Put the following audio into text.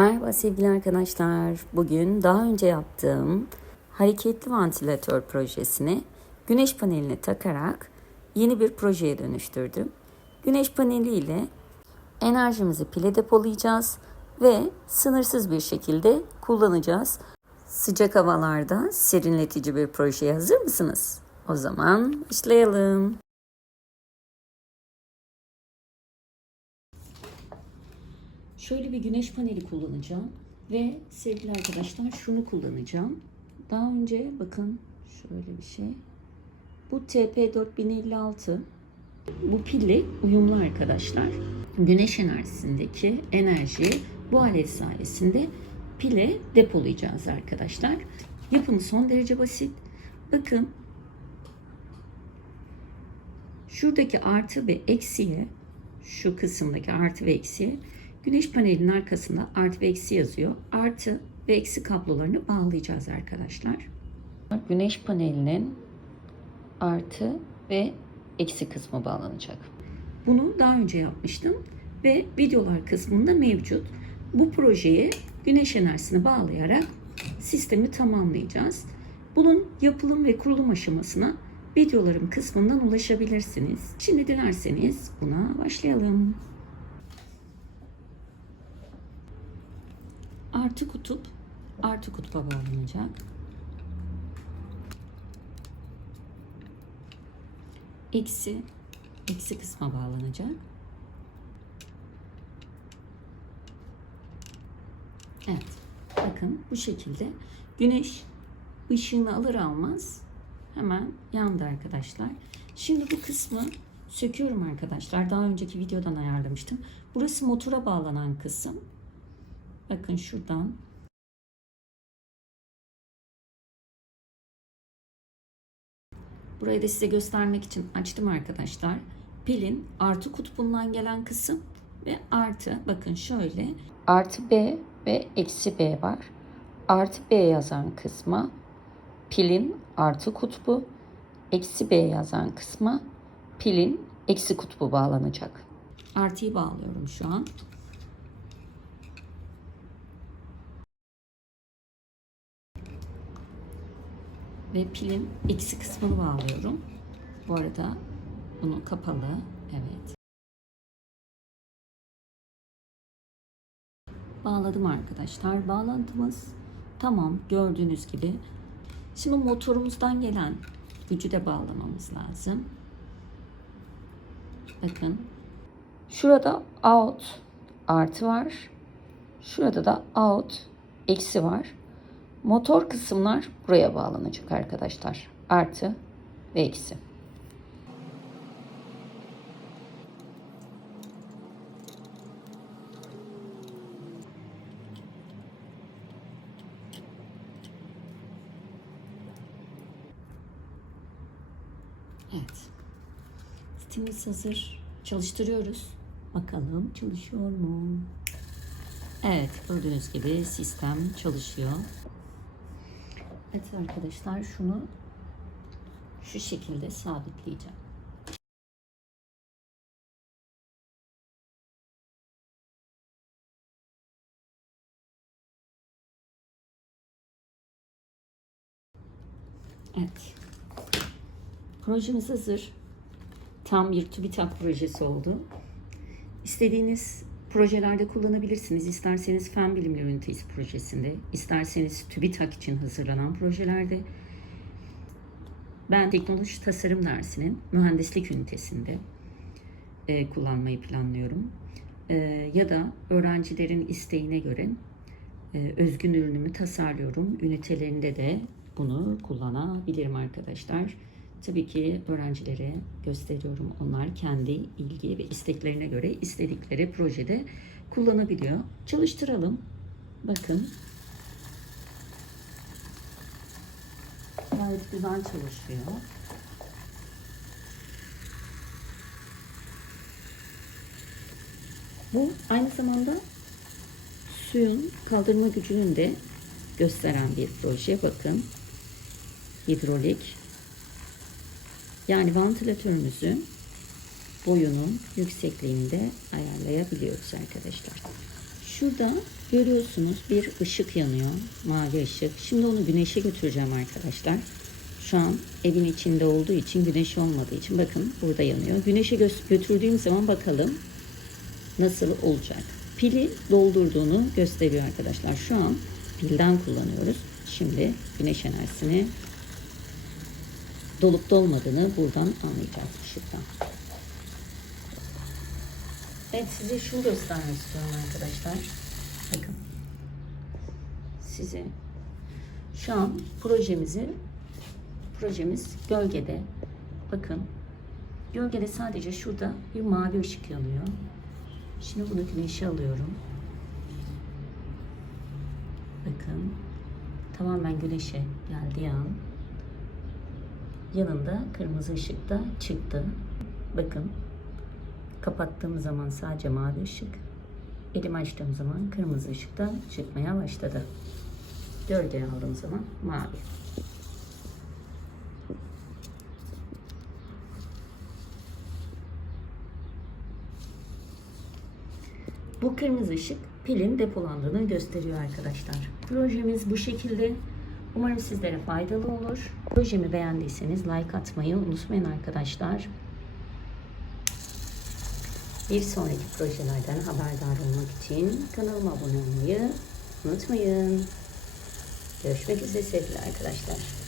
Merhaba sevgili arkadaşlar. Bugün daha önce yaptığım hareketli vantilatör projesini güneş paneline takarak yeni bir projeye dönüştürdüm. Güneş paneli ile enerjimizi pile depolayacağız ve sınırsız bir şekilde kullanacağız. Sıcak havalarda serinletici bir projeye hazır mısınız? O zaman başlayalım. Şöyle bir güneş paneli kullanacağım ve sevgili arkadaşlar şunu kullanacağım. Daha önce bakın şöyle bir şey. Bu TP4056 bu pille uyumlu arkadaşlar. Güneş enerjisindeki enerjiyi bu alet sayesinde pile depolayacağız arkadaşlar. Yapımı son derece basit. Bakın şuradaki artı ve eksiye şu kısımdaki artı ve eksiye güneş panelinin arkasında artı ve eksi yazıyor. Artı ve eksi kablolarını bağlayacağız arkadaşlar. Güneş panelinin artı ve eksi kısmı bağlanacak. Bunu daha önce yapmıştım ve videolar kısmında mevcut. Bu projeye güneş enerjisini bağlayarak sistemi tamamlayacağız. Bunun yapılım ve kurulum aşamasına videolarım kısmından ulaşabilirsiniz. Şimdi dilerseniz buna başlayalım. Artı kutup artı kutba bağlanacak. Eksi eksi kısma bağlanacak. Evet. Bakın bu şekilde güneş ışığını alır almaz hemen yandı arkadaşlar. Şimdi bu kısmı söküyorum arkadaşlar. Daha önceki videodan ayarlamıştım. Burası motora bağlanan kısım. Bakın şuradan Burayı da size göstermek için açtım arkadaşlar. Pilin artı kutbundan gelen kısım ve artı bakın şöyle artı B ve eksi B var. Artı B yazan kısma pilin artı kutbu, eksi B yazan kısma pilin eksi kutbu bağlanacak. Artıyı bağlıyorum şu an. Ve pilin eksi kısmını bağlıyorum. Bu arada bunu kapalı. Evet. Bağladım arkadaşlar. Bağlantımız tamam gördüğünüz gibi. Şimdi motorumuzdan gelen gücü de bağlamamız lazım. Bakın. Şurada out artı var. Şurada da out eksi var. Motor kısımlar buraya bağlanacak arkadaşlar. Artı ve eksi. Evet. Sitemiz hazır. Çalıştırıyoruz. Bakalım çalışıyor mu? Evet, gördüğünüz gibi sistem çalışıyor. Evet arkadaşlar şunu şu şekilde sabitleyeceğim. Evet. Projemiz hazır. Tam bir TÜBİTAK projesi oldu. İstediğiniz projelerde kullanabilirsiniz. İsterseniz Fen Bilimleri Ünitesi projesinde, isterseniz TÜBİTAK için hazırlanan projelerde. Ben teknoloji tasarım dersinin mühendislik ünitesinde e, kullanmayı planlıyorum. E, ya da öğrencilerin isteğine göre e, özgün ürünümü tasarlıyorum. Ünitelerinde de bunu kullanabilirim arkadaşlar. Tabii ki öğrencilere gösteriyorum. Onlar kendi ilgi ve isteklerine göre istedikleri projede kullanabiliyor. Çalıştıralım. Bakın. Gayet güzel çalışıyor. Bu aynı zamanda suyun kaldırma gücünün de gösteren bir proje. Bakın. Hidrolik yani vantilatörümüzün boyunun yüksekliğini de ayarlayabiliyoruz arkadaşlar. Şurada görüyorsunuz bir ışık yanıyor. Mavi ışık. Şimdi onu güneşe götüreceğim arkadaşlar. Şu an evin içinde olduğu için güneş olmadığı için bakın burada yanıyor. Güneşe gö- götürdüğüm zaman bakalım nasıl olacak. Pili doldurduğunu gösteriyor arkadaşlar. Şu an pilden kullanıyoruz. Şimdi güneş enerjisini dolup dolmadığını buradan anlayacağız ışıktan. Evet size şunu göstermek istiyorum arkadaşlar. Bakın. Size şu an projemizi projemiz gölgede. Bakın. Gölgede sadece şurada bir mavi ışık yanıyor. Şimdi bunu güneşe alıyorum. Bakın. Tamamen güneşe geldiği an yanında kırmızı ışık da çıktı. Bakın. Kapattığım zaman sadece mavi ışık. Elimi açtığım zaman kırmızı ışık da çıkmaya başladı. Gölgeye aldığım zaman mavi. Bu kırmızı ışık pilin depolandığını gösteriyor arkadaşlar. Projemiz bu şekilde. Umarım sizlere faydalı olur. Projemi beğendiyseniz like atmayı unutmayın arkadaşlar. Bir sonraki projelerden haberdar olmak için kanalıma abone olmayı unutmayın. Görüşmek üzere sevgili arkadaşlar.